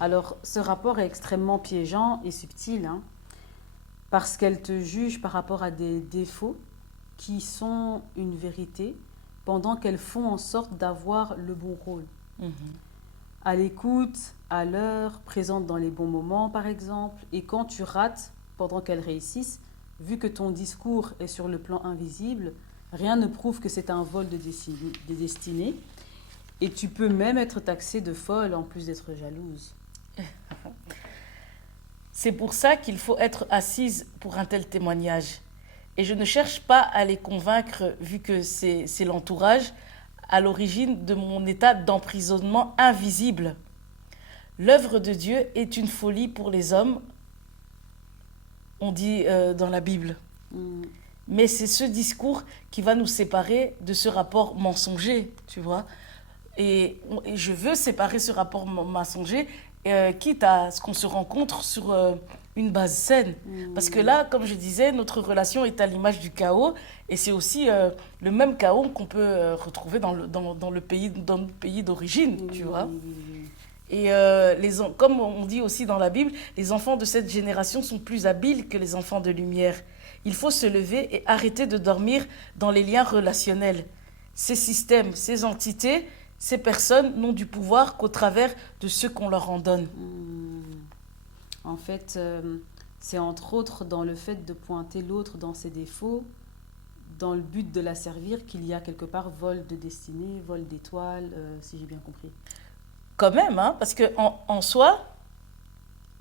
Alors, ce rapport est extrêmement piégeant et subtil, hein, parce qu'elle te juge par rapport à des défauts qui sont une vérité, pendant qu'elles font en sorte d'avoir le bon rôle. Mhm. À l'écoute, à l'heure, présente dans les bons moments, par exemple, et quand tu rates, pendant qu'elles réussissent, vu que ton discours est sur le plan invisible, rien ne prouve que c'est un vol de destinée, et tu peux même être taxée de folle en plus d'être jalouse. C'est pour ça qu'il faut être assise pour un tel témoignage. Et je ne cherche pas à les convaincre, vu que c'est l'entourage, à l'origine de mon état d'emprisonnement invisible. L'œuvre de Dieu est une folie pour les hommes, on dit dans la Bible. Mm. Mais c'est ce discours qui va nous séparer de ce rapport mensonger, tu vois. Et je veux séparer ce rapport mensonger, quitte à ce qu'on se rencontre sur une base saine. Parce que là, comme je disais, notre relation est à l'image du chaos, et c'est aussi le même chaos qu'on peut retrouver dans le pays, dans notre pays d'origine, tu vois. Et comme on dit aussi dans la Bible, les enfants de cette génération sont plus habiles que les enfants de lumière. Il faut se lever et arrêter de dormir dans les liens relationnels. Ces systèmes, ces entités, ces personnes n'ont du pouvoir qu'au travers de ce qu'on leur en donne. En fait, c'est entre autres dans le fait de pointer l'autre dans ses défauts, dans le but de la servir, qu'il y a quelque part vol de destinée, vol d'étoiles, si j'ai bien compris. Quand même, hein, parce qu'en soi,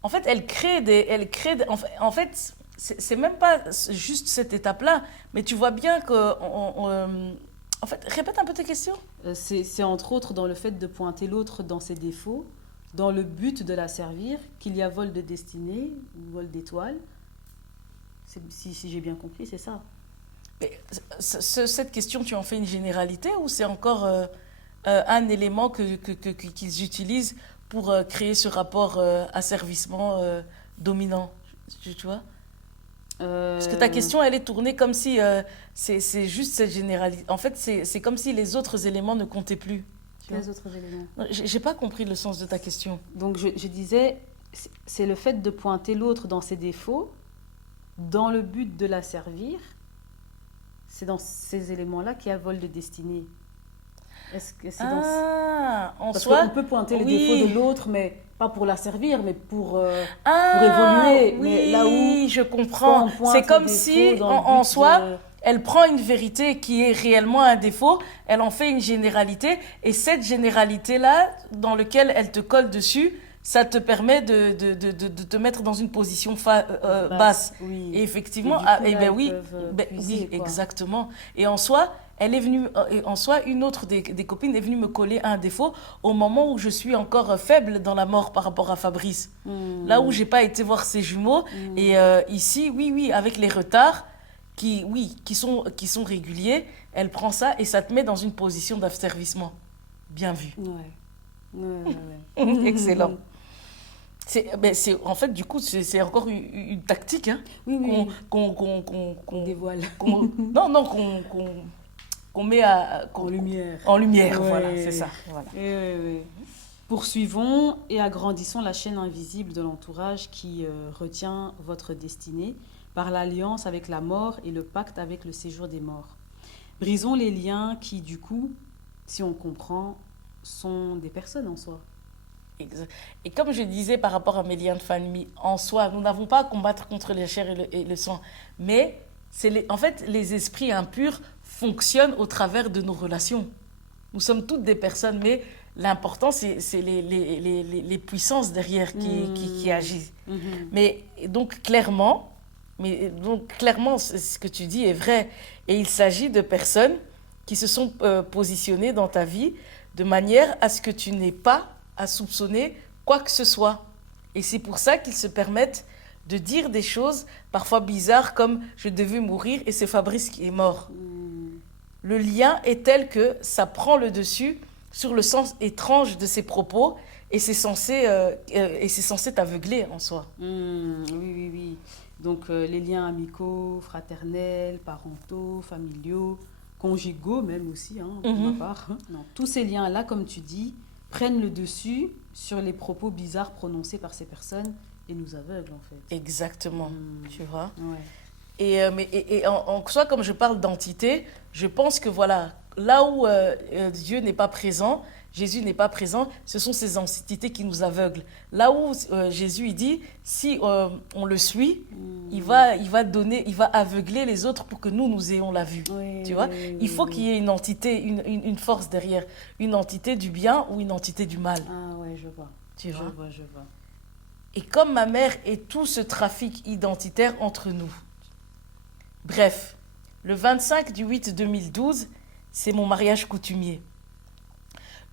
en fait, en fait, c'est même pas juste cette étape-là, mais tu vois bien que... en fait, répète un peu tes questions. C'est entre autres dans le fait de pointer l'autre dans ses défauts, dans le but de la servir, qu'il y a vol de destinée, vol d'étoiles. Si j'ai bien compris, c'est ça. Mais cette question, tu en fais une généralité ou c'est encore un élément qu'ils utilisent pour créer ce rapport asservissement dominant, tu vois? Parce que ta question, elle est tournée comme si c'est juste cette généralité. En fait, c'est comme si les autres éléments ne comptaient plus. Les autres éléments. J'ai pas compris le sens de ta question. Donc je disais, c'est le fait de pointer l'autre dans ses défauts, dans le but de la servir. C'est dans ces éléments-là qu'il y a vol de destinée. Est-ce que c'est dans... En Parce soi, qu'on peut pointer les oui. défauts de l'autre, mais pas pour la servir, mais pour Ah, évoluer. oui, Mais là où, je quand comprends. on pointe C'est les comme défauts si, dans le en but soi, de... elle prend une vérité qui est réellement un défaut, elle en fait une généralité, et cette généralité-là, dans laquelle elle te colle dessus, ça te permet de te mettre dans une position basse. Oui. Et effectivement, Et du coup, eh là, ben ils oui, peuvent ben puiser, oui, quoi. exactement. Et en soi, elle est venue, et en soi, une autre des copines est venue me coller un défaut au moment où je suis encore faible dans la mort par rapport à Fabrice. Là où j'ai pas été voir ses jumeaux. Et ici, oui, oui, avec les retards qui sont réguliers, elle prend ça et ça te met dans une position d'asservissement. Bien vu. Ouais. Excellent. En fait, du coup, c'est encore une tactique hein, Oui, oui. qu'on Dévoile. non, non, qu'on met En lumière. en lumière. Ouais. Voilà, c'est ça. Voilà. Oui. Poursuivons et agrandissons la chaîne invisible de l'entourage qui retient votre destinée par l'alliance avec la mort et le pacte avec le séjour des morts. Brisons les liens qui, du coup, si on comprend, sont des personnes en soi. Exact. Et comme je disais par rapport à mes liens de famille, en soi, nous n'avons pas à combattre contre la chair et le sang. Mais en fait, les esprits impurs fonctionnent au travers de nos relations. Nous sommes toutes des personnes, mais l'important, c'est les puissances derrière qui agissent. Mais donc, clairement, ce que tu dis est vrai. Et il s'agit de personnes qui se sont positionnées dans ta vie de manière à ce que tu n'aies pas à soupçonner quoi que ce soit. Et c'est pour ça qu'ils se permettent de dire des choses parfois bizarres comme « je devais mourir et c'est Fabrice qui est mort ». Le lien est tel que ça prend le dessus sur le sens étrange de ses propos et c'est censé t'aveugler en soi. Oui. Donc les liens amicaux, fraternels, parentaux, familiaux, conjugaux même aussi, hein, pour ma part. Non, tous ces liens-là, comme tu dis, prennent le dessus sur les propos bizarres prononcés par ces personnes et nous aveugle en fait. Exactement, tu vois. Ouais. Et en soi, comme je parle d'entité, je pense que voilà, là où Dieu n'est pas présent, Jésus n'est pas présent, ce sont ces entités qui nous aveuglent. Là où Jésus il dit, si on le suit, il va aveugler les autres pour que nous ayons la vue. Oui, Tu vois, oui, il faut oui. qu'il y ait une entité, une force derrière, une entité du bien ou une entité du mal. Ah ouais, je vois. Tu vois. Je vois. Et comme ma mère et tout ce trafic identitaire entre nous. Bref, le 25/8/2012, c'est mon mariage coutumier.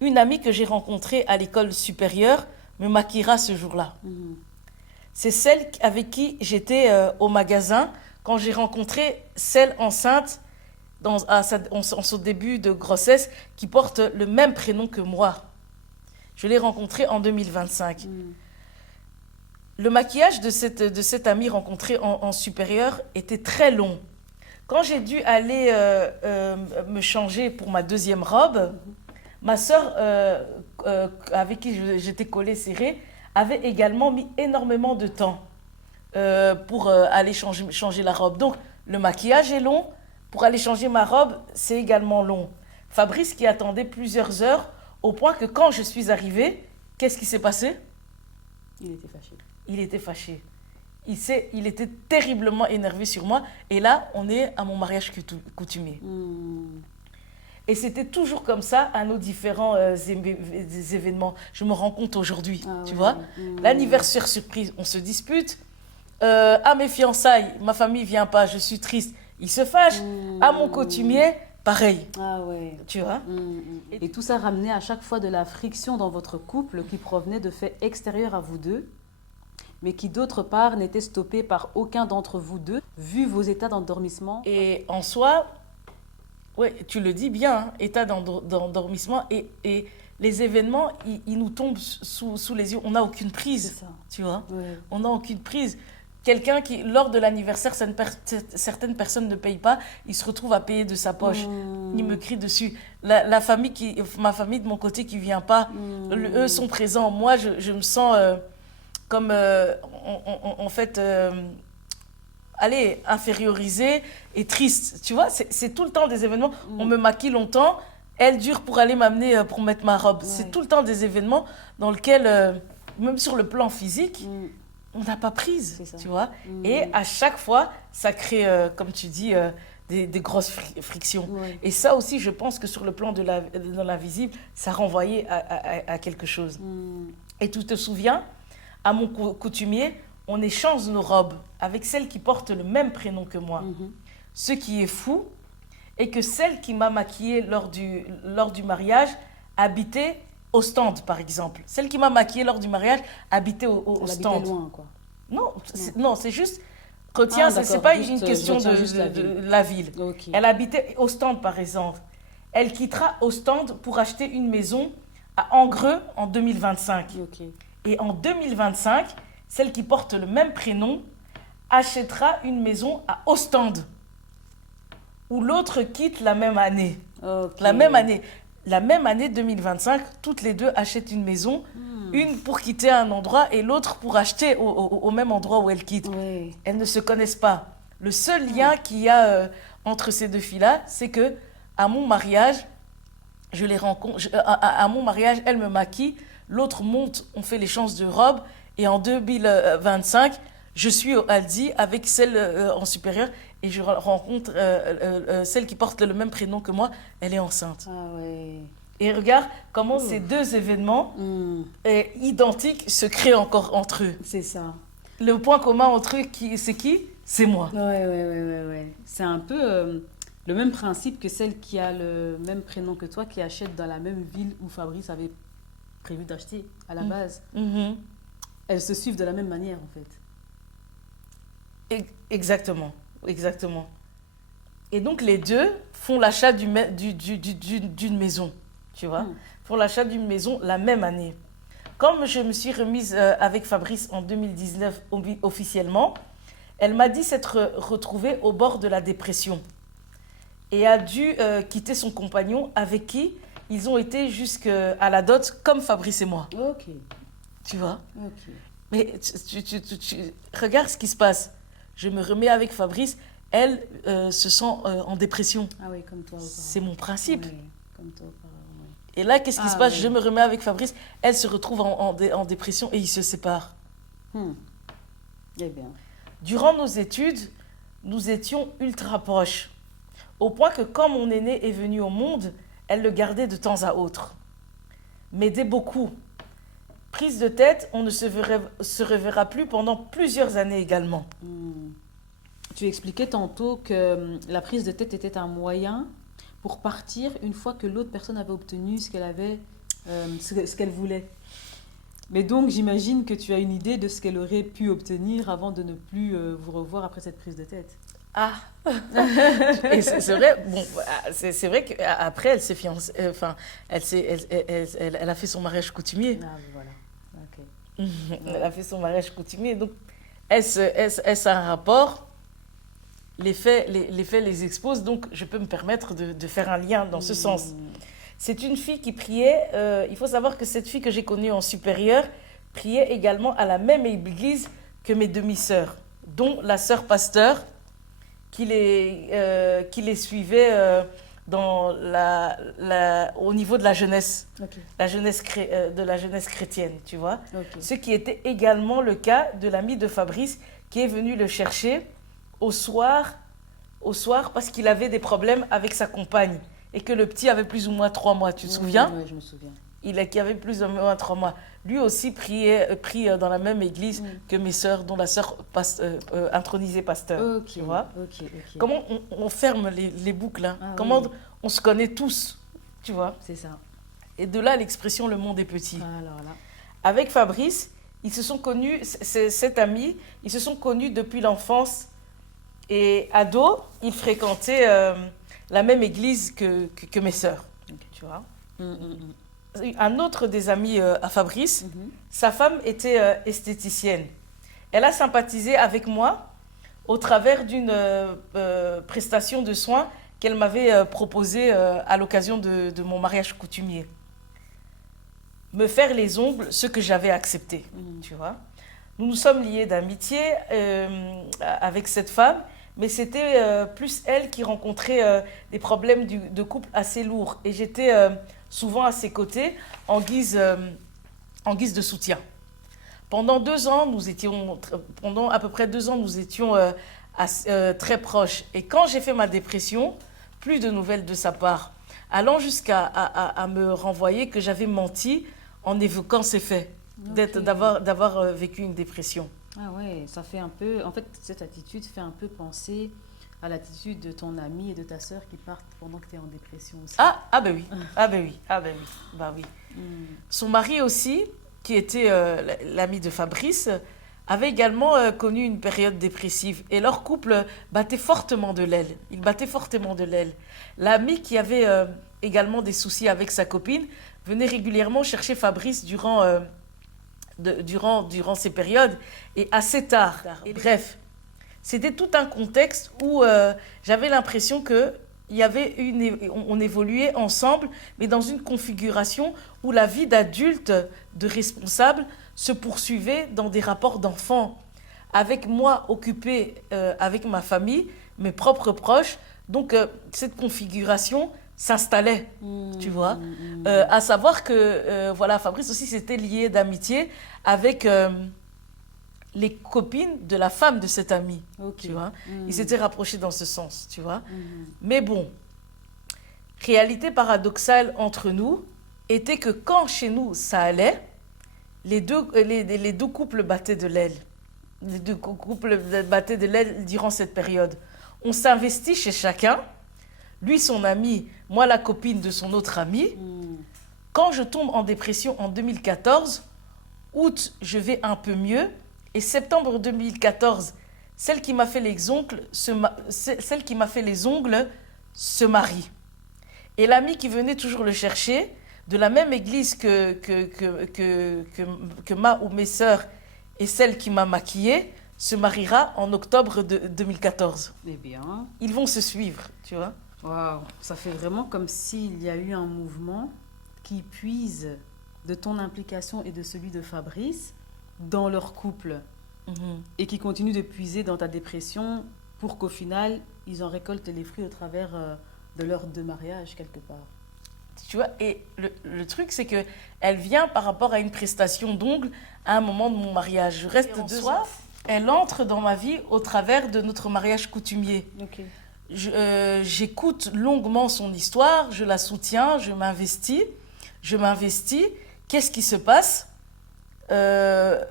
Une amie que j'ai rencontrée à l'école supérieure me maquillera ce jour-là. C'est celle avec qui j'étais au magasin quand j'ai rencontré celle enceinte en son début de grossesse qui porte le même prénom que moi. Je l'ai rencontrée en 2025. Le maquillage de cette amie rencontrée en supérieur était très long. Quand j'ai dû aller me changer pour ma deuxième robe, ma sœur, avec qui j'étais collée serrée, avait également mis énormément de temps pour aller changer la robe. Donc, le maquillage est long. Pour aller changer ma robe, c'est également long. Fabrice qui attendait plusieurs heures, au point que quand je suis arrivée, qu'est-ce qui s'est passé? Il était fâché. Il était fâché. Il était terriblement énervé sur moi. Et là, on est à mon mariage coutumier. Et c'était toujours comme ça à nos différents événements. Je me rends compte aujourd'hui, tu vois. L'anniversaire surprise, on se dispute. À mes fiançailles, ma famille ne vient pas, je suis triste. Il se fâche. À mon coutumier, pareil. Ah ouais. Tu vois. Et tout ça ramenait à chaque fois de la friction dans votre couple qui provenait de faits extérieurs à vous deux, mais qui d'autre part n'était stoppé par aucun d'entre vous deux, vu vos états d'endormissement. Et en soi, ouais, tu le dis bien, hein, état d'endormissement et les événements, ils nous tombent sous les yeux. On n'a aucune prise, C'est ça. tu vois. Ouais. On n'a aucune prise. Quelqu'un qui, lors de l'anniversaire, certaines personnes ne payent pas, il se retrouve à payer de sa poche. Il me crie dessus. Ma famille de mon côté qui ne vient pas, eux sont présents. Moi, je me sens comme, en fait, infériorisée et triste. Tu vois, c'est tout le temps des événements. On me maquille longtemps, elle dure pour aller m'amener pour mettre ma robe. Ouais. C'est tout le temps des événements dans lesquels, même sur le plan physique, on n'a pas prise, tu vois. Et à chaque fois, ça crée, comme tu dis, des grosses frictions. Ouais. Et ça aussi, je pense que sur le plan de l'invisible, ça renvoyait à quelque chose. Et tu te souviens, à mon coutumier, on échange nos robes avec celle qui porte le même prénom que moi. Ce qui est fou est que celle qui m'a maquillée lors du mariage habitait au stand, par exemple. Celle qui m'a maquillée lors du mariage habitait au Elle stand. habitait loin, quoi. Non, c'est juste... Retiens, Ah, c'est pas juste, une question juste de la ville. Ok. Elle habitait au stand, par exemple. Elle quittera au stand pour acheter une maison à Angreux en 2025. Ok. Et en 2025, celle qui porte le même prénom achètera une maison à Ostende, où l'autre quitte la même année. Ok. La même année 2025, toutes les deux achètent une maison, une pour quitter un endroit et l'autre pour acheter au même endroit où elles quittent. Ouais. Elles ne se connaissent pas. Le seul lien qu'il y a entre ces deux filles-là, c'est que à mon mariage, je les rencontre. À mon mariage, elle me maquille, l'autre monte, on fait l'échange de robes, et en 2025, je suis au Aldi avec celle en supérieur et je rencontre celle qui porte le même prénom que moi, elle est enceinte. Ah ouais. Et regarde comment ces deux événements identiques se créent encore entre eux. C'est ça. Le point commun entre eux, c'est qui? C'est moi. Ouais. C'est un peu le même principe que celle qui a le même prénom que toi, qui achète dans la même ville où Fabrice avait prévu d'acheter à la base. Elles se suivent de la même manière, en fait. Exactement. Et donc, les deux font l'achat d'une maison, tu vois. Font l'achat d'une maison la même année. Comme je me suis remise avec Fabrice en 2019 officiellement, elle m'a dit s'être retrouvée au bord de la dépression et a dû quitter son compagnon avec qui ils ont été jusqu'à la dot comme Fabrice et moi. Ok, Tu vois? ok. Mais regarde ce qui se passe. Je me remets avec Fabrice. Elle se sent en dépression. Ah oui, comme toi C'est auparavant. mon principe. Oui, comme toi auparavant, oui. Et là, qu'est-ce qui se Ah passe? oui. Je me remets avec Fabrice. Elle se retrouve en dépression et ils se séparent. Hmm. Eh bien. Durant nos études, nous étions ultra proches. Au point que quand mon aîné est venu au monde, elle le gardait de temps à autre. M'aidait beaucoup. Prise de tête, on ne se reverra plus pendant plusieurs années également. Hmm. Tu expliquais tantôt que la prise de tête était un moyen pour partir une fois que l'autre personne avait obtenu ce qu'elle avait, ce qu'elle voulait. Mais donc, j'imagine que tu as une idée de ce qu'elle aurait pu obtenir avant de ne plus vous revoir après cette prise de tête. Ah. Et c'est vrai, bon, c'est vrai qu'après, elle s'est fiancée, enfin, elle a fait son mariage coutumier. Ah, voilà. Ok. Elle a fait son mariage coutumier. Donc, est-ce un rapport? Les faits les exposent, donc je peux me permettre de faire un lien dans ce sens. C'est une fille qui priait. Il faut savoir que cette fille que j'ai connue en supérieur priait également à la même église que mes demi-sœurs, dont la sœur pasteur qui les suivait au niveau de la jeunesse, Ok. de la jeunesse chrétienne, tu vois. Ok. Ce qui était également le cas de l'ami de Fabrice qui est venu le chercher au soir parce qu'il avait des problèmes avec sa compagne et que le petit avait plus ou moins 3 mois, tu te souviens? Oui, je me souviens. Qui avait plus ou moins 3 mois. Lui aussi prie dans la même église que mes sœurs, dont la sœur intronisée pasteur. Ok. Tu vois? Ok, ok. Comment on ferme les boucles, hein? Ah Comment oui. on se connaît tous, tu vois? C'est ça. Et de là l'expression le monde est petit. Alors là. Avec Fabrice, ils se sont connus, cet ami, ils se sont connus depuis l'enfance. Et ado, ils fréquentaient la même église que mes sœurs. Tu vois? Un autre des amis à Fabrice, sa femme était esthéticienne. Elle a sympathisé avec moi au travers d'une prestation de soins qu'elle m'avait proposée à l'occasion de mon mariage coutumier. Me faire les ongles, ce que j'avais accepté, tu vois. Nous nous sommes liés d'amitié avec cette femme, mais c'était plus elle qui rencontrait des problèmes de couple assez lourds. Et j'étais souvent à ses côtés en guise de soutien. Pendant à peu près 2 ans, nous étions très proches. Et quand j'ai fait ma dépression, plus de nouvelles de sa part, allant jusqu'à à me renvoyer que j'avais menti en évoquant ces faits, d'avoir vécu une dépression. Ah ouais, ça fait un peu... En fait, cette attitude fait un peu penser à l'attitude de ton ami et de ta sœur qui partent pendant que tu es en dépression aussi. Ah ben oui, bah oui. Son mari aussi, qui était l'ami de Fabrice, avait également connu une période dépressive et leur couple battait fortement de l'aile. Il battait fortement de l'aile. L'ami qui avait également des soucis avec sa copine venait régulièrement chercher Fabrice durant ces périodes et assez tard. Et bref, c'était tout un contexte où j'avais l'impression que on évoluait ensemble, mais dans une configuration où la vie d'adulte, de responsable, se poursuivait dans des rapports d'enfants. Avec moi occupée avec ma famille, mes propres proches, donc cette configuration s'installait, tu vois. À savoir que, voilà, Fabrice aussi s'était lié d'amitié avec les copines de la femme de cet ami, tu vois. Ils s'étaient rapprochés dans ce sens, tu vois. Mais bon, réalité paradoxale entre nous était que quand chez nous ça allait, les deux couples battaient de l'aile. Les deux couples battaient de l'aile durant cette période. On s'investit chez chacun, lui son ami, moi la copine de son autre ami. Quand je tombe en dépression en 2014, août, je vais un peu mieux. Et septembre 2014, celle qui m'a fait les ongles se marie. Et l'ami qui venait toujours le chercher, de la même église que ma ou mes sœurs et celle qui m'a maquillée, se mariera en octobre de 2014. Eh bien... Ils vont se suivre, tu vois. Waouh, ça fait vraiment comme s'il y a eu un mouvement qui puise de ton implication et de celui de Fabrice dans leur couple Mhm. et qui continue de puiser dans ta dépression pour qu'au final, ils en récoltent les fruits au travers de leur deux mariages quelque part. Tu vois, et le truc, c'est que elle vient par rapport à une prestation d'ongles à un moment de mon mariage. Je reste Et en 2 ans. Elle entre dans ma vie au travers de notre mariage coutumier. Ok. J'écoute longuement son histoire, je la soutiens, je m'investis. Je m'investis. Qu'est-ce qui se passe euh,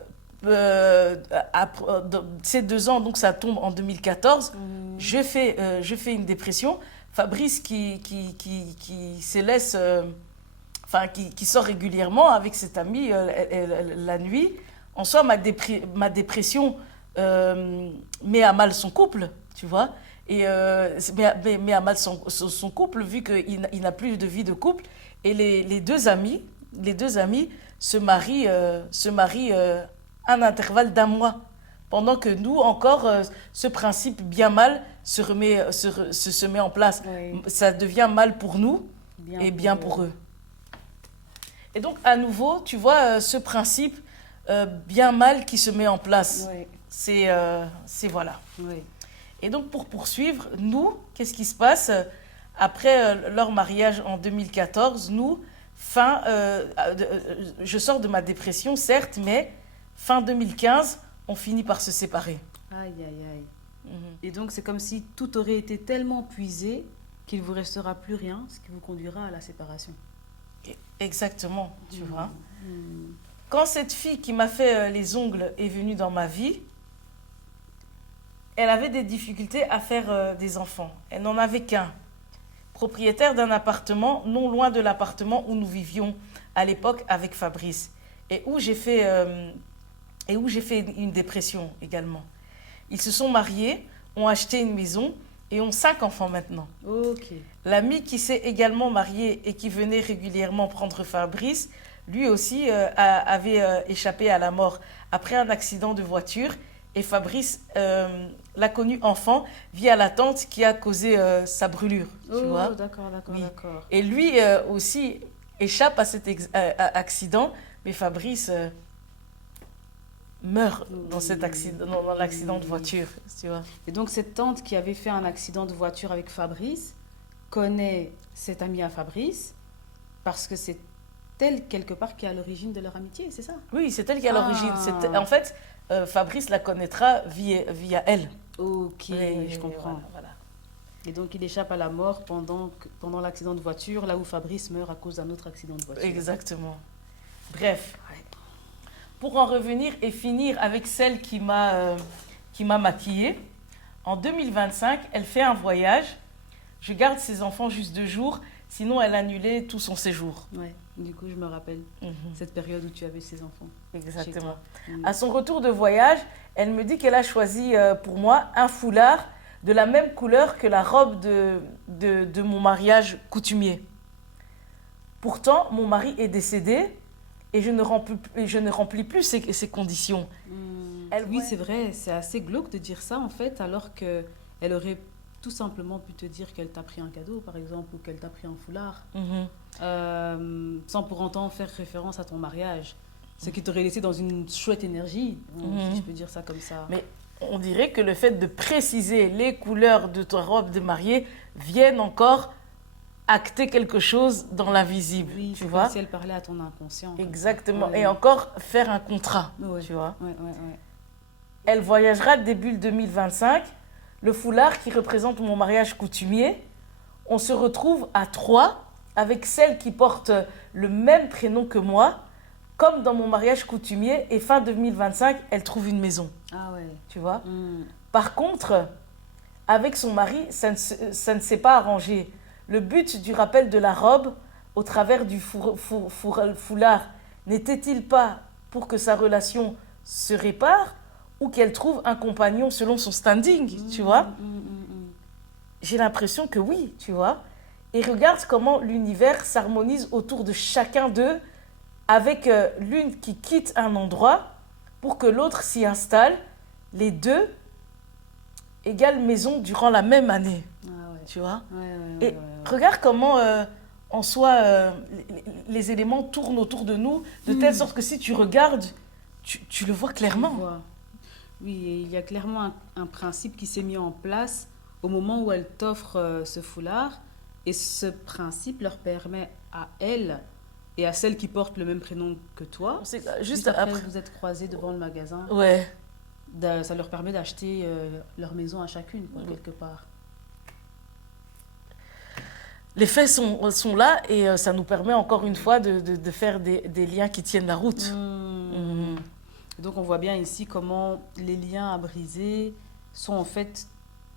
Ces 2 ans, donc ça tombe en 2014. Je fais une dépression. Fabrice qui se laisse, enfin qui sort régulièrement avec cet ami la nuit. En soi, ma dépression met à mal son couple, tu vois. Et met à mal son couple vu qu'il n'a plus de vie de couple. Et les deux amis se marient à un intervalle d'un mois. Pendant que nous, encore, ce principe bien mal se met en place. Oui. Ça devient mal pour nous Bien et bien pour eux. Et donc, à nouveau, tu vois, ce principe bien mal qui se met en place. Oui, C'est voilà. oui. Et donc, pour poursuivre, nous, qu'est-ce qui se passe après leur mariage en 2014? Nous, je sors de ma dépression, certes, mais fin 2015, on finit par se séparer. Aïe, aïe, aïe. Mhm. Et donc, c'est comme si tout aurait été tellement puisé qu'il ne vous restera plus rien, ce qui vous conduira à la séparation. Exactement, tu vois. Hmm. Quand cette fille qui m'a fait les ongles est venue dans ma vie, elle avait des difficultés à faire des enfants. Elle n'en avait qu'un. Propriétaire d'un appartement non loin de l'appartement où nous vivions à l'époque avec Fabrice. Et où j'ai fait une dépression également. Ils se sont mariés, ont acheté une maison et ont 5 enfants maintenant. Ok. L'ami qui s'est également marié et qui venait régulièrement prendre Fabrice, lui aussi avait échappé à la mort après un accident de voiture. Et Fabrice l'a connu enfant via la tante qui a causé sa brûlure. Tu Oh, vois? d'accord, d'accord, Oui. d'accord. Et lui aussi échappe à cet accident, mais Fabrice meurt dans cet accident, dans l'accident de voiture. Tu vois? Et donc, cette tante qui avait fait un accident de voiture avec Fabrice connaît cet ami à Fabrice parce que c'est elle, quelque part, qui est à l'origine de leur amitié, c'est ça? Oui, c'est elle qui est à l'origine. Ah. En fait, Fabrice la connaîtra via elle. Ok, Oui, je comprends. voilà, voilà. Et donc, il échappe à la mort pendant l'accident de voiture, là où Fabrice meurt à cause d'un autre accident de voiture. Exactement. Bref, Ouais. pour en revenir et finir avec celle qui m'a maquillée, en 2025, elle fait un voyage. Je garde ses enfants juste 2 jours, sinon elle annulait tout son séjour. Ouais. Du coup, je me rappelle cette période où tu avais ces enfants. Exactement. Chez toi. À son retour de voyage, elle me dit qu'elle a choisi pour moi un foulard de la même couleur que la robe de mon mariage coutumier. Pourtant, mon mari est décédé et je ne remplis plus ces conditions. Oui, c'est vrai, c'est assez glauque de dire ça en fait, alors qu'elle aurait tout simplement pu te dire qu'elle t'a pris un cadeau, par exemple, ou qu'elle t'a pris un foulard, sans pour autant faire référence à ton mariage. Ce qui t'aurait laissé dans une chouette énergie, si je peux dire ça comme ça. Mais on dirait que le fait de préciser les couleurs de ta robe de mariée viennent encore acter quelque chose dans l'invisible, Oui, tu c'est vois? comme si elle parlait à ton inconscient. comme ça. Exactement. Ouais. Et encore faire un contrat, Ouais. tu vois? Ouais, ouais, ouais. Elle voyagera début 2025. Le foulard qui représente mon mariage coutumier. On se retrouve à 3 avec celle qui porte le même prénom que moi, comme dans mon mariage coutumier. Et fin 2025, elle trouve une maison, Ah ouais. tu vois? Hmm. Par contre, avec son mari, ça ne s'est pas arrangé. Le but du rappel de la robe au travers du foulard n'était-il pas pour que sa relation se répare ou qu'elle trouve un compagnon selon son standing, tu vois? J'ai l'impression que oui, tu vois. Et regarde comment l'univers s'harmonise autour de chacun d'eux avec l'une qui quitte un endroit pour que l'autre s'y installe. Les deux égale maison durant la même année. Ah ouais. tu vois. Ouais. Et regarde comment, en soi, les éléments tournent autour de nous, de telle sorte que si tu regardes, tu le vois Tu clairement. vois. Oui, et il y a clairement un principe qui s'est mis en place au moment où elle t'offre ce foulard. Et ce principe leur permet à elle et à celle qui porte le même prénom que toi, C'est juste juste après après. vous êtes croisés devant le magasin, Ouais. ça leur permet d'acheter leur maison à chacune, quoi, quelque part. Les faits sont là et ça nous permet encore une fois de faire des liens qui tiennent la route. Mhm. Donc on voit bien ici comment les liens à briser sont en fait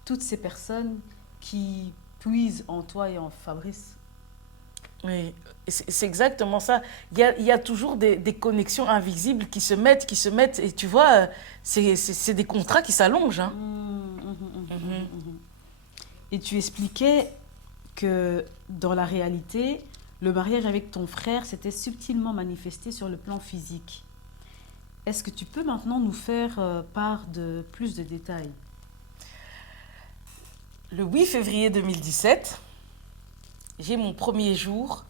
toutes ces personnes qui puisent en toi et en Fabrice. Oui, et c'est exactement ça. Il y a toujours des connexions invisibles qui se mettent, et tu vois, c'est des contrats qui s'allongent, hein. Et tu expliquais que dans la réalité, le mariage avec ton frère s'était subtilement manifesté sur le plan physique. Est-ce que tu peux maintenant nous faire part de plus de détails? Le 8 février 2017, j'ai mon premier jour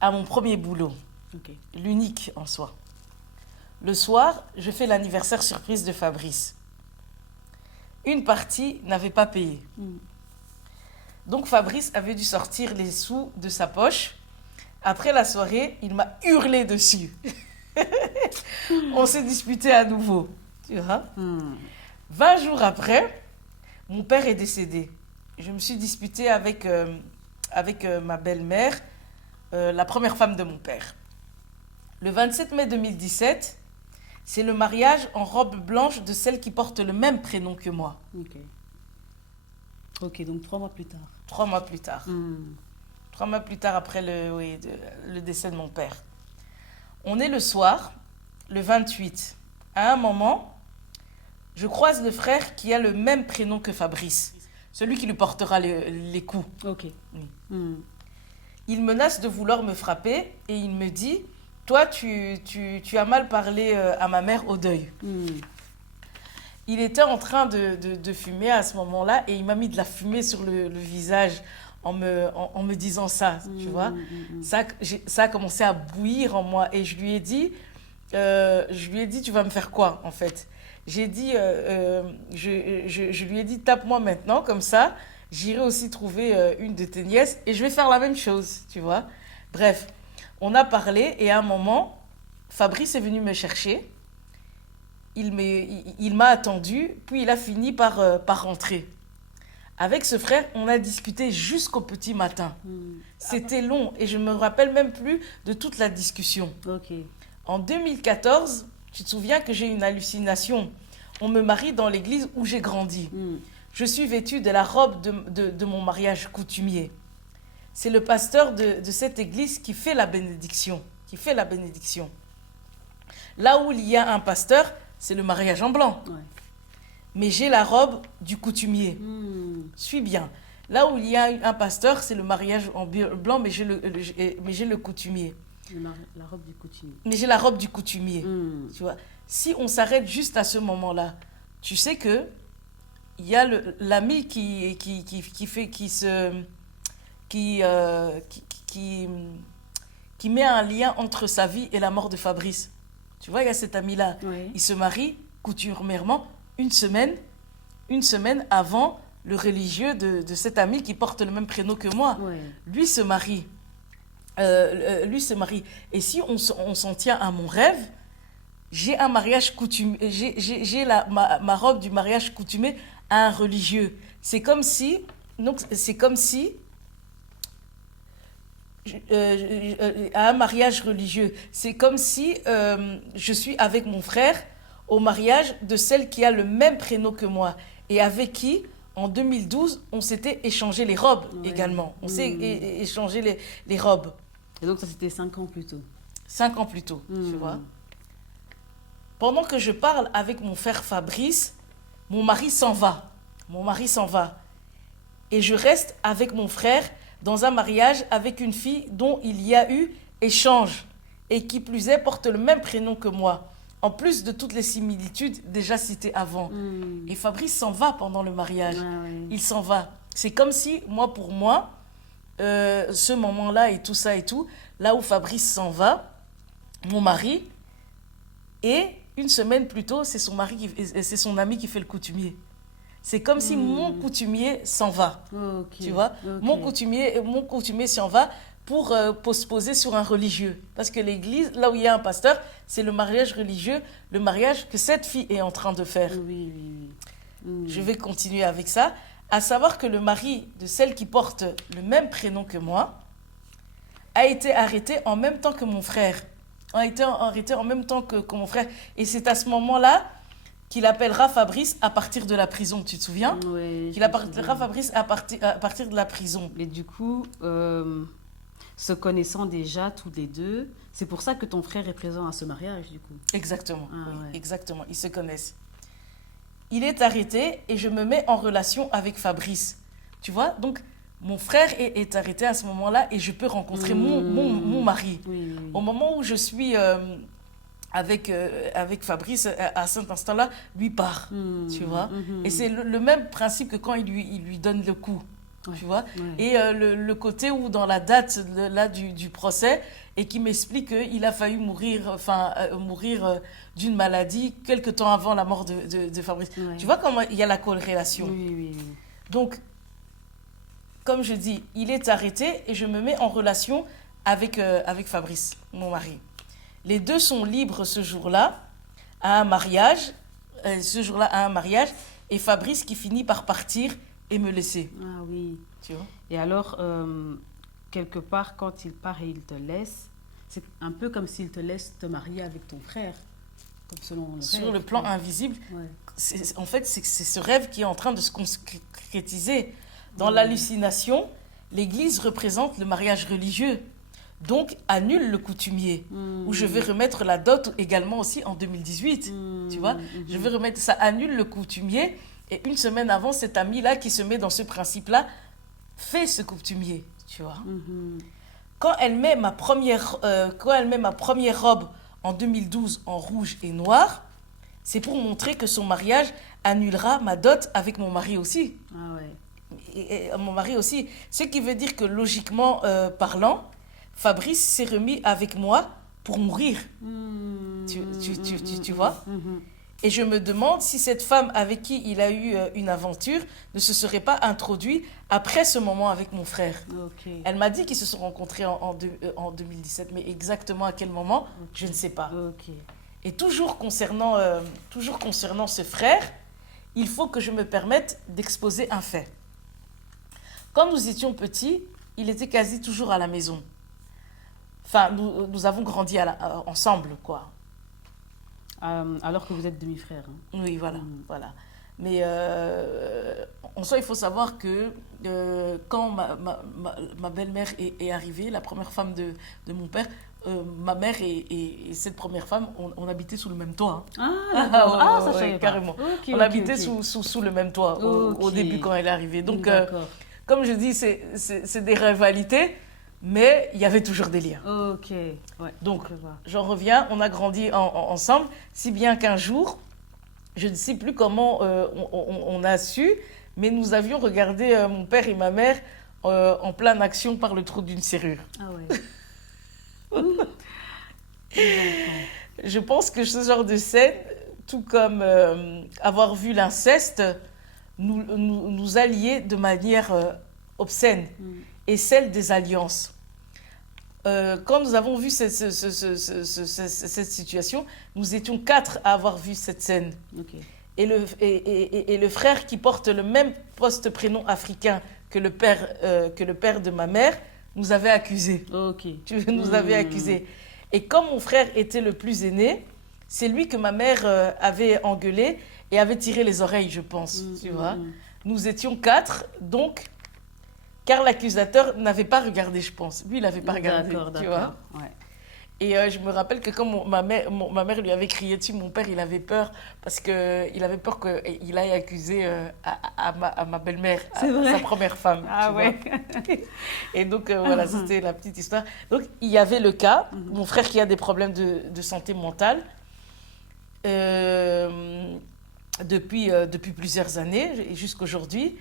à mon premier boulot, Ok. l'unique en soi. Le soir, je fais l'anniversaire surprise de Fabrice. Une partie n'avait pas payé. Donc Fabrice avait dû sortir les sous de sa poche. Après la soirée, il m'a hurlé dessus. On s'est disputé à nouveau. Tu vois? 20 jours après, mon père est décédé. Je me suis disputée avec ma belle-mère, la première femme de mon père. Le 27 mai 2017, c'est le mariage en robe blanche de celle qui porte le même prénom que moi. Ok, donc 3 mois plus tard. 3 mois plus tard. 3 mois plus tard après le décès de mon père. On est le soir, le 28. À un moment, je croise le frère qui a le même prénom que Fabrice, celui qui lui portera les coups. Ok. Il menace de vouloir me frapper et il me dit « Toi, tu as mal parlé à ma mère au deuil. » Il était en train de fumer à ce moment-là et il m'a mis de la fumée sur le visage en me disant ça, tu vois. Ça a commencé à bouillir en moi et je lui ai dit, tu vas me faire quoi, en fait? J'ai dit, je lui ai dit, tape-moi maintenant, comme ça, j'irai aussi trouver une de tes nièces et je vais faire la même chose, tu vois. Bref, on a parlé et à un moment, Fabrice est venu me chercher. Il m'a attendu, puis il a fini par rentrer. Avec ce frère, on a discuté jusqu'au petit matin. C'était long et je ne me rappelle même plus de toute la discussion. Ok. En 2014, tu te souviens que j'ai une hallucination. On me marie dans l'église où j'ai grandi. Je suis vêtue de la robe de mon mariage coutumier. C'est le pasteur de cette église qui fait la bénédiction. Là où il y a un pasteur, c'est le mariage en blanc. Ouais. Mais j'ai la robe du coutumier. Suis bien. Là où il y a un pasteur, c'est le mariage en blanc, mais j'ai le coutumier. La robe du coutumier. Mais j'ai la robe du coutumier. Tu vois. Si on s'arrête juste à ce moment-là, tu sais que il y a l'ami qui met un lien entre sa vie et la mort de Fabrice. Tu vois, il y a cet ami-là. Oui. Il se marie coutumièrement une semaine avant le religieux de cet ami qui porte le même prénom que moi. Ouais. Lui se marie. Et si on s'en tient à mon rêve, j'ai un mariage coutumier, j'ai ma robe du mariage coutumier à un religieux. C'est comme si à un mariage religieux. C'est comme si je suis avec mon frère au mariage de celle qui a le même prénom que moi et avec qui, en 2012, on s'était échangé les robes également. On s'est échangé les robes. Et donc ça c'était 5 ans plus tôt. 5 ans plus tôt, tu vois. Pendant que je parle avec mon frère Fabrice, mon mari s'en va. Et je reste avec mon frère dans un mariage avec une fille dont il y a eu échange et qui plus est porte le même prénom que moi. en plus de toutes les similitudes déjà citées avant. Et Fabrice s'en va pendant le mariage. Ah ouais. Il s'en va. C'est comme si, pour moi, ce moment-là et tout ça et tout, là où Fabrice s'en va, mon mari, et une semaine plus tôt, c'est son ami qui fait le coutumier. C'est comme si mon coutumier s'en va. Ok. Tu vois, Ok. mon coutumier s'en va pour se poser sur un religieux. Parce que l'église, là où il y a un pasteur, c'est le mariage religieux, le mariage que cette fille est en train de faire. Oui, oui, oui. Je vais continuer avec ça. À savoir que le mari de celle qui porte le même prénom que moi a été arrêté en même temps que mon frère. A été arrêté en même temps que mon frère. Et c'est à ce moment-là qu'il appellera Fabrice à partir de la prison. Tu te souviens? Ouais, Qu'il je me appellera souviens. Fabrice à partir de la prison. Et du coup, se connaissant déjà tous les deux, c'est pour ça que ton frère est présent à ce mariage, du coup. Exactement. Ah Oui, ouais. exactement. Ils se connaissent. Il est arrêté et je me mets en relation avec Fabrice. Tu vois? Donc, mon frère est arrêté à ce moment-là et je peux rencontrer mon mari. Oui, oui, Au oui. moment où je suis avec Fabrice, à cet instant-là, lui part. Tu vois? Et c'est le même principe que quand il lui donne le coup. Ouais, Tu vois? ouais. Et le côté où dans la date là, du procès, et qui m'explique qu'il a failli mourir, d'une maladie quelque temps avant la mort de Fabrice. Ouais. Tu vois comment il y a la corrélation? Oui, oui, oui. Donc, comme je dis, il est arrêté et je me mets en relation avec Fabrice, mon mari. Les deux sont libres ce jour-là, à un mariage, et Fabrice qui finit par partir et me laisser. Ah oui. Tu vois? Et alors, quelque part, quand il part et il te laisse, c'est un peu comme s'il te laisse te marier avec ton frère, comme selon le Sur rêve. le plan invisible, Ouais. en fait, c'est ce rêve qui est en train de se concrétiser. Dans l'hallucination, l'Église représente le mariage religieux. Donc, annule le coutumier, où je vais remettre la dot également aussi en 2018. Tu vois? Je vais remettre ça, annule le coutumier. Et une semaine avant, cet ami-là qui se met dans ce principe-là, fait ce coutumier. Tu vois? Quand elle met ma première robe en 2012 en rouge et noir, c'est pour montrer que son mariage annulera ma dot avec mon mari aussi. Ah ouais. Et mon mari aussi. Ce qui veut dire que logiquement parlant, Fabrice s'est remis avec moi pour mourir. Tu vois? Et je me demande si cette femme avec qui il a eu une aventure ne se serait pas introduite après ce moment avec mon frère. Ok. Elle m'a dit qu'ils se sont rencontrés en 2017, mais exactement à quel moment, je ne sais pas. Ok. Et toujours concernant ce frère, il faut que je me permette d'exposer un fait. Quand nous étions petits, il était quasi toujours à la maison. Enfin, nous avons grandi ensemble, quoi. Alors que vous êtes demi-frère. Hein. Oui, voilà, voilà. Mais en soi, il faut savoir que quand ma belle-mère est arrivée, la première femme de mon père, ma mère et cette première femme, on habitait sous le même toit. Hein. Ah, d'accord. Ah, ça, ouais, je savais pas. carrément. Ok, On ok, habitait ok. sous le même toit au Ok. début quand elle est arrivée. Donc, D'accord. comme je dis, c'est des rivalités, mais il y avait toujours des liens. Ok. Ouais. Donc, je vois. j'en reviens, on a grandi ensemble, si bien qu'un jour, je ne sais plus comment on a su, mais nous avions regardé mon père et ma mère en pleine action par le trou d'une serrure. Ah ouais. Les enfants. Je pense que ce genre de scène, tout comme avoir vu l'inceste, nous alliait de manière obscène, et celle des alliances. Quand nous avons vu cette situation, nous étions 4 à avoir vu cette scène. Ok. Et le frère qui porte le même poste-prénom africain que le père de ma mère nous avait accusés. Ok. Nous avait accusés. Et comme mon frère était le plus aîné, c'est lui que ma mère avait engueulé et avait tiré les oreilles, je pense. Tu vois. Nous étions 4, donc, car l'accusateur n'avait pas regardé, je pense. Lui, il n'avait pas regardé, D'accord, tu vois. Ouais. Et je me rappelle que quand ma mère lui avait crié dessus, mon père, il avait peur parce qu'il avait peur qu'il aille accuser à ma belle-mère, C'est vrai? sa première femme. Ah tu ouais. vois. Et donc, voilà, c'était la petite histoire. Donc, il y avait le cas, mon frère qui a des problèmes de santé mentale. depuis plusieurs années jusqu'à aujourd'hui.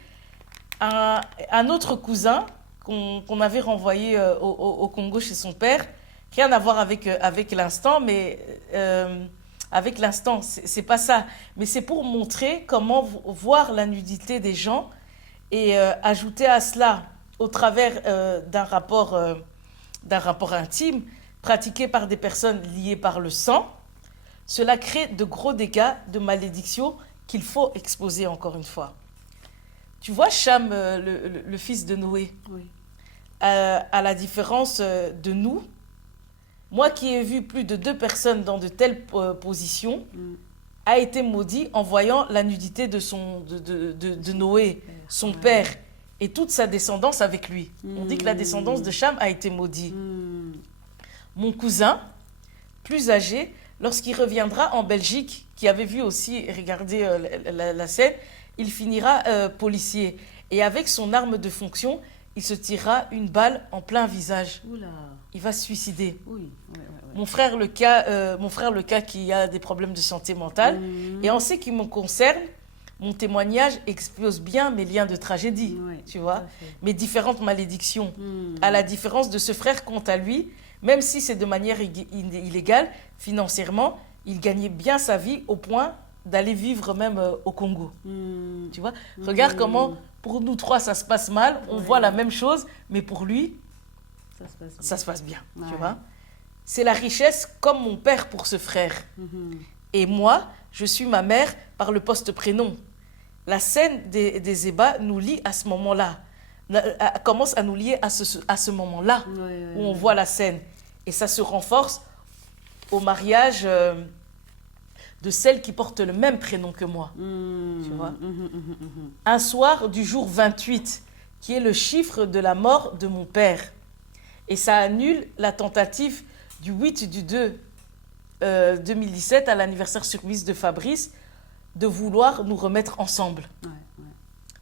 Un autre cousin qu'on avait renvoyé au Congo chez son père, rien à voir avec l'instant, mais avec l'instant, c'est pas ça. Mais c'est pour montrer comment voir la nudité des gens et ajouter à cela, au travers d'un rapport intime, pratiqué par des personnes liées par le sang, cela crée de gros dégâts de malédiction qu'il faut exposer encore une fois. Tu vois, Cham, le fils de Noé, Oui. à la différence de nous, moi qui ai vu plus de 2 personnes dans de telles positions, a été maudit en voyant la nudité de Noé, son père, et toute sa descendance avec lui. On dit que la descendance de Cham a été maudite. Mon cousin, plus âgé, lorsqu'il reviendra en Belgique, qui avait vu aussi, regardez la scène, il finira policier. Et avec son arme de fonction, il se tirera une balle en plein visage. Oula. Il va se suicider. Oui. Mon frère, le cas qui a des problèmes de santé mentale. Et en ce qui me concerne, mon témoignage expose bien mes liens de tragédie, tu vois, mes différentes malédictions. À la différence de ce frère, quant à lui, même si c'est de manière illégale, financièrement, il gagnait bien sa vie au point d'aller vivre même au Congo. Tu vois, regarde comment, pour nous trois, ça se passe mal, on voit la même chose, mais pour lui, ça se passe bien, tu vois. C'est la richesse comme mon père pour ce frère. Et moi, je suis ma mère par le poste-prénom. La scène des ébats nous lie à ce moment-là. Commence à nous lier à ce moment-là où on voit la scène. Et ça se renforce au mariage de celle qui porte le même prénom que moi. Tu vois. Un soir du jour 28, qui est le chiffre de la mort de mon père. Et ça annule la tentative du 8/2 2017 à l'anniversaire surprise de Fabrice de vouloir nous remettre ensemble.